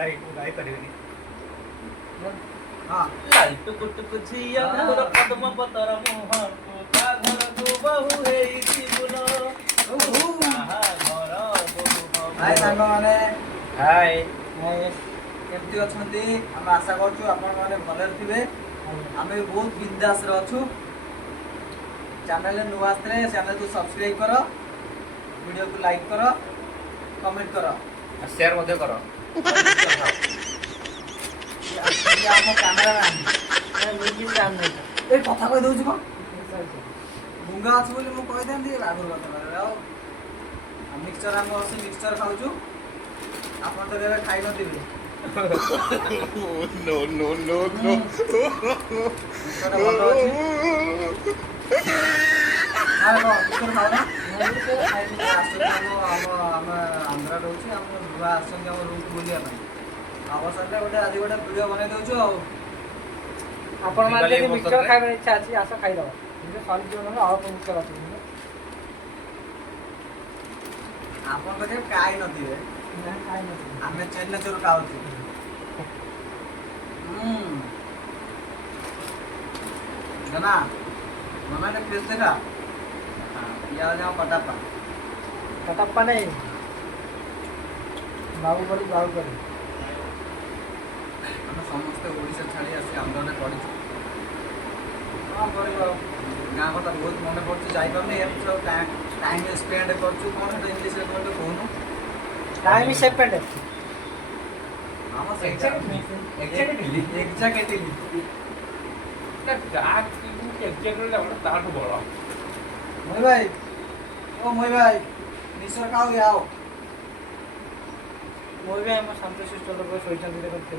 ଗାଇ ପାରିବିନି। ହଁ ଲାଇଟ କୁଟୁକୁ ଝିଅ ମୋର ପଦ୍ମ ପତର ମୁହଁକୁ ତା ଘରକୁ ବହୁ ହେଇଛି ବୁଲ କାହା ଘର ବହୁ ହାଇ ସାଙ୍ଗମାନେ ହାଏ। କେମିତି ଅଛନ୍ତି? ଆମେ ଆଶା କରୁଛୁ ଆପଣମାନେ ଭଲରେ ଥିବେ। ଆମେ ବି ବହୁତ ବିନ୍ଦାସରେ ଅଛୁ। ଚ୍ୟାନେଲରେ ନୂଆ ଆସିଥିଲେ ଚ୍ୟାନେଲକୁ ସବସ୍କ୍ରାଇବ କର, ଭିଡ଼ିଓକୁ ଲାଇକ୍ କର, କମେଣ୍ଟ କର, ସେୟାର ମଧ୍ୟ କର। ଇଏ ଆମ କ୍ୟାମେରାମ୍ୟାନ୍ ଏ କଥା କହି ଦେଉଛି କଣ ଗୁଙ୍ଗା ଅଛି ବୋଲି ମୁଁ କହିଥାନ୍ତି ଆଗରୁ କଥା ଆଉ ମିକ୍ସଚର ଆମେ ଅଛି ମିକ୍ସଚର ଖାଉଛୁ। ଆପଣ ତ କେବେ ଖାଇନଥିବେ। No, no, no, no. ମିକ୍ସଚରଟା ଭଲ ଅଛି। ମିକ୍ସଚର ଖାଉନା? ଆମେ ଆନ୍ଧ୍ରା ରହୁଛି, ଆମ ନୂଆ ଆସୁଛନ୍ତି ଆମ ରୁମ୍କୁ ବୁଲିବା ପାଇଁ। ଅବସରରେ ଆଜି ଗୋଟେ ଭିଡ଼ିଓ ବନେଇ ଦେଉଛୁ ଆଉ। ଆପଣ ମାନେ ଯଦି ମିକ୍ସଚର ଖାଇବାର ଇଚ୍ଛା ଅଛି ଆସ ଖାଇଦବ। ସରି ଜୀବନରେ ଅଳ୍ପ ମିକ୍ସଚର ଅଛି। ଆପଣ ତ କେବେ ଖାଇ ନଥିବେ। ଆମେ ଚେନ୍ନାଚୁର ଖାଉଛୁ। ନା ନନା ଫେସ୍ ଦେଖା ଇଏ ହଉଛି ଆମ କଟାପା। କଟप्पा नहीं बाहुबली बाहुबली। ଆମେ ସମସ୍ତେ ଓଡ଼ିଶା ଛାଡ଼ି ଆସି ଆନ୍ଧ୍ରରେ ପଢ଼ିଛୁ। କ'ଣ କରିବା ଗାଁ କଥା ବହୁତ ମନେ ପଡ଼ୁଛି, ଯାଇପାରୁନି। ଏମିତି ସବୁ ଟାଇମ୍ ସ୍ପେଣ୍ଡ କରୁଛୁ। କ'ଣ ସେଟା ଇଂଲିଶରେ କହିଲେ କହୁନୁ? टाइम स्पेंड ଆମ ସେଇଟା ଏକ୍ଜାକ୍ଟଲି ତାଠୁ ବଡ଼ মই ଭାଇ ଓ মই ଭାଇ ମିଶ୍ର ଖାଉ ଯାଅ। ମୁଁ ବି ଆମ ଶାନ୍ତଶିଷ୍ଟ ଲୋକ ଶୋଇଛନ୍ତି ଦେଖନ୍ତୁ।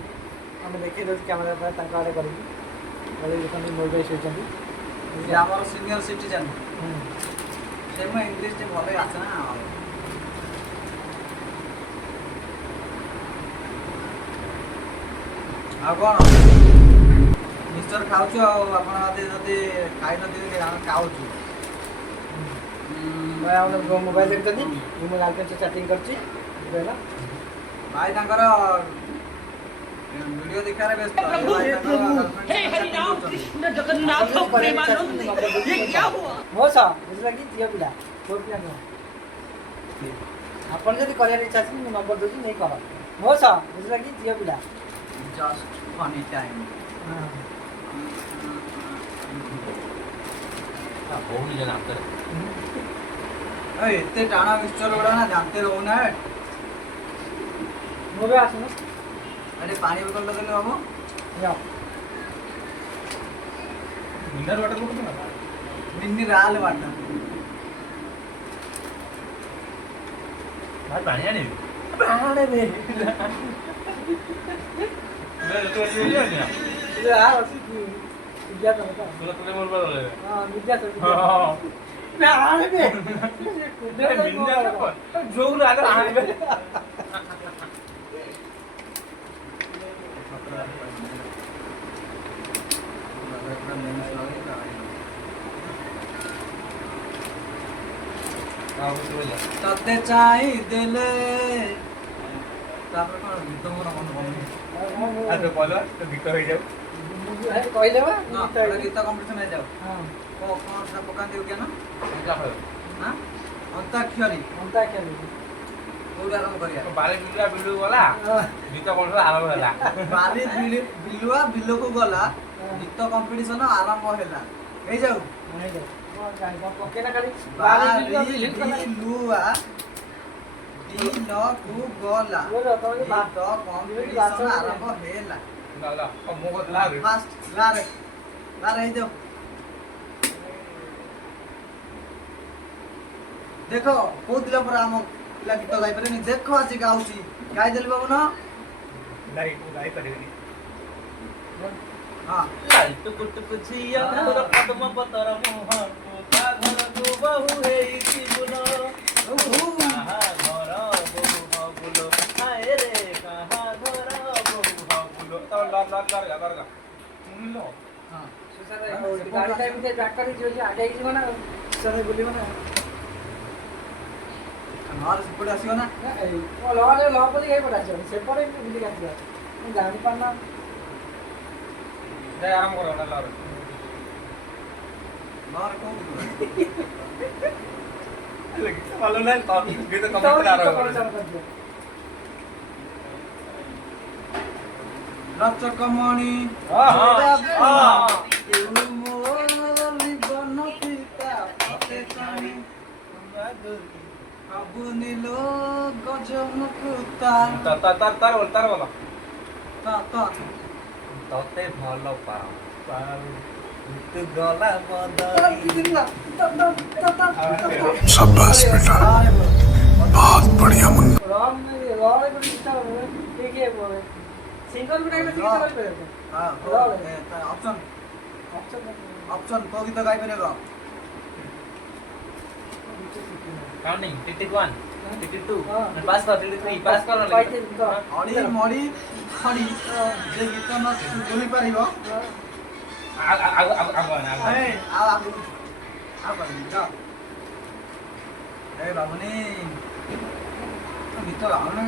ଆମେ ଦେଖେଇ ଦେଉଛୁ କ୍ୟାମେରା ଦ୍ୱାରା ତାଙ୍କ ଆଡ଼େ କରିକି ଦେଖନ୍ତୁ ମୋ ଭାଇ ଶୋଇଛନ୍ତି। ସେ ଆମର ସିନିୟର ସିଟିଜେନ୍। ସେ ମୁଁ ଇଂଲିଶ ଟିକେ ଭଲ ଆସେ ନା। ଆଉ କ'ଣ ମିକ୍ସଚର ଖାଉଛୁ ଆଉ ଆପଣ ଯଦି ଖାଇନଥିବେ ଆମେ ଖାଉଛୁ। ମୋବାଇଲ ଦେଖୁଛନ୍ତି, ମୁଁ ମୋ ଗାର୍ଲଫ୍ରେଣ୍ଡ ସହ ଚାଟିଂ କରୁଛି ବୁଝିପାରିଲ। ଭାଇ ତାଙ୍କର ଭିଡ଼ିଓ ଦେଖିବାରେ ବ୍ୟସ୍ତ। ମୋ ସହ ବୁଝିଲା କି ଝିଅ ପିଲା ପୁଅ ପିଲା ନୁହଁ। ଆପଣ ଯଦି କରିବାର ଇଚ୍ଛା ଅଛି ମୁଁ ନମ୍ବର ଦେଉଛି ନେଇ କର। ମୋ ସହ ବୁଝିଲା କି ଝିଅ ପିଲା ଜଷ୍ଟ ଫନି ଟାଇମ୍। ବହୁ ଜଣ ହାତରେ ଏତେ ଟାଣ ମିକ୍ସଚର ଗୁଡ଼ା ନା ଜାଣିତେ ରହୁନା। ମୁଁ ବି ଆସୁନ ଏଠି ପାଣି ବୋତଲଟା ଦେଲେ ହବ। ମିନର ୱାଟର କରୁଛୁ ନା ମିନେରାଲ ୱାଟର। ଭାଇ ପାଣି ଆଣିବି। ତତେ ଚାହିଁ ଦେଲେ ତାପରେ କ'ଣ ଗୀତ ମୋର ମନେ ପଡ଼ୁନି। ଗୀତ ହେଇଯାଉ। କହିଲେ ବା ଗୀତ କମ୍ପିଟିସନ୍ ହେଇଯାଉ। କ'ଣ ସେଟା ପକାନ୍ତି ଜ୍ଞାନ ଅନ୍ତାକ୍ଷରୀ କୋଉଠି ଆରମ୍ଭ କରିବା? ବାଲି ବିଲୁଆ ବିଲୁ ଗଲା ଗୀତ କମ୍ପିଟିସନ ଆରମ୍ଭ ହେଲା। ବାଲି ବିଲୁଆ ବିଲକୁ ଗଲା ଗୀତ କମ୍ପିଟିସନ ଆରମ୍ଭ ହେଲା। ହେଇଯାଉ। ବିଲୁଆ ବିଲକୁ ଗଲା ଗୀତ କମ୍ପିଟିସନ ଆରମ୍ଭ ହେଲା। ଫାଷ୍ଟ ଲାରେ ହେଇଯାଉ। ଦେଖ କହୁଥିଲା ପରା ଆମ ପିଲା ଗୀତ ଗାଇପାରିବେନି। ଦେଖ ଆଜି ଗାଉଛି, ଗାଇଦେଲି ବାବୁନ। ଗାଇ ପାରିବିନି। ହଁ ଲାଇଟ କୁଟୁକୁ ଝିଅ ମୋର ପଦ୍ମ ପତର ମୁହଁକୁ ତା ଘରକୁ ବହୁ ହେଇଛି ବୁଲ କାହା ଘର ବହୁ ହବୁଲ ହାୟ ରେ କାହା ଘର ବହୁ ହବୁଲ। ଗାଡ଼ିଟା ଏମିତି ବ୍ୟାକ୍ କରି ଯିବ ଆଗେଇ ଯିବ ନା ବୁଲିବ ନା। ନହେଲେ ସେପଟେ ଆସିବ ନା ଲ ବୋଲି କାହିଁ ପଟେ ଆସିବ ସେପଟେ ବୁଲିକି ଆସିବ ମୁଁ ଜାଣିପାରୁନା ଯାଇ ଆରାମ କର ନା ଲରେ ନହେଲେ କୋଉଠି ଭଲ ନାହିଁ ତ ଗୀତ କମେଣ୍ଟ ଆରମ୍ଭ କର ରଚକମଣି ହଁ ହଁ ତୁ ମୋର ଜୀବନ ପିତା ପତେ କାଣି ଆବୁନିଲୋ ଗଜମକୁତା ତାର ବୋଲ ତ ତତେ ଭଲ ପାଉ ତୁ ଗଲା ବଦଳି शाबाश बेटा बहुत बढ़िया मुन्ना सिंगल भी नहीं गीत गाइबे ଅପସନ୍ ଅପସନ୍ କୋଉ ଗୀତ ଗାଇପାରିବ काउंटिंग टिक 1 टिक 2 पास कर टिक 3 पास कर ଅଡ଼ି ମଡ଼ି ଖଡ଼ି ଯେ ଗୀତ ନ ଶୁଣି ପାରିବ ଆଗ ଆଉ ଆଗକୁ ଆଉ କରିବି ତ ଏ ବାବୁନି ଗୀତ ଗାଉନ